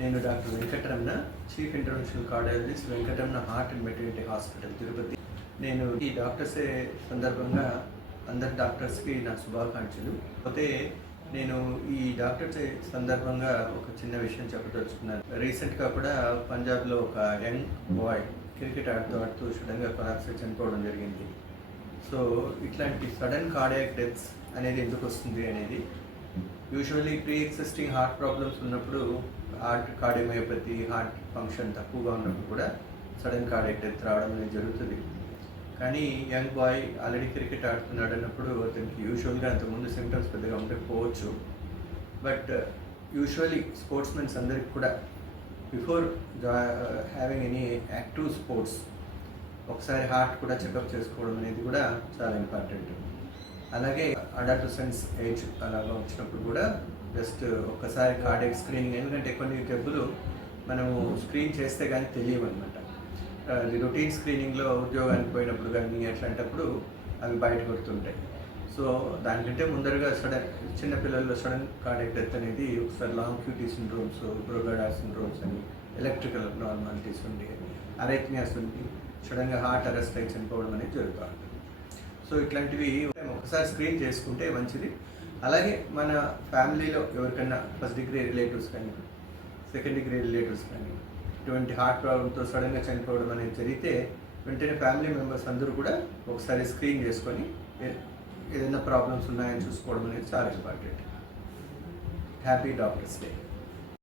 నేను doctor Venkataramana, chief interventional cardiologist, Venkataramana heart and maternity hospital, Tirupati. నేను ఈ డాక్టర్స్ డే సందర్భంగా అందరి డాక్టర్స్కి నా శుభాకాంక్షలు. అయితే నేను ఈ డాక్టర్స్ డే సందర్భంగా ఒక చిన్న విషయం చెప్పదలుచుకున్నాను. రీసెంట్గా కూడా పంజాబ్లో ఒక యంగ్ బాయ్ క్రికెట్ ఆడుతూ సడన్గా కొలాప్స్ అయి చనిపోవడం జరిగింది. సో ఇట్లాంటి సడన్ కార్డియాక్ డెత్స్ అనేది ఎందుకు వస్తుంది అనేది, usually pre existing heart problems ఉన్నప్పుడు, హార్ట్ కార్డియోమయోపతి, హార్ట్ ఫంక్షన్ తక్కువగా ఉన్నప్పుడు కూడా సడన్ కార్డియాక్ డెత్ రావడం అనేది జరుగుతుంది. కానీ యంగ్ బాయ్ ఆల్రెడీ క్రికెట్ ఆడుతున్నాడు అన్నప్పుడు అతనికి యూజువల్గా అంతకుముందు సిమ్టమ్స్ పెద్దగా ఉండకపోవచ్చు. బట్ యూజువల్లీ స్పోర్ట్స్ మెన్స్ అందరికి కూడా before having any active sports ఒకసారి హార్ట్ కూడా చెకప్ చేసుకోవడం అనేది కూడా చాలా ఇంపార్టెంట్. అలాగే అడాల్సెన్స్ ఏజ్ అలాగా వచ్చినప్పుడు కూడా జస్ట్ ఒక్కసారి కార్డియాక్ స్క్రీనింగ్, ఎందుకంటే కొన్ని జబ్బులు మనము స్క్రీన్ చేస్తే కానీ తెలియవు అనమాట. రొటీన్ స్క్రీనింగ్లో ఉద్యోగానికి పోయినప్పుడు కానీ అట్లాంటప్పుడు అవి బయటపడుతుంటాయి. సో దానికంటే ముందరగా చిన్నపిల్లల్లో సడన్ కార్డియాక్ డెత్ అనేది ఒకసారి లాంగ్ క్యూటీ సిండ్రోమ్స్, బ్రోగడా సిండ్రోమ్స్ అని, ఎలక్ట్రికల్ నార్మాలిటీస్ ఉండి, అరైథ్మియాస్ ఉండి సడన్గా హార్ట్ అరెస్ట్ అయి చనిపోవడం అనేది జరుగుతూ ఉంటుంది. సో ఇట్లాంటివి ఒకసారి స్క్రీన్ చేసుకుంటే మంచిది. అలాగే మన ఫ్యామిలీలో ఎవరికైనా ఫస్ట్ డిగ్రీ రిలేటివ్స్ కానీ, సెకండ్ డిగ్రీ రిలేటివ్స్ కానీ ఇటువంటి హార్ట్ ప్రాబ్లంతో సడన్గా చనిపోవడం అనేది జరిగితే వెంటనే ఫ్యామిలీ మెంబర్స్ అందరూ కూడా ఒకసారి స్క్రీన్ చేసుకొని ఏదైనా ప్రాబ్లమ్స్ ఉన్నాయని చూసుకోవడం అనేది చాలా ఇంపార్టెంట్. Happy doctors day.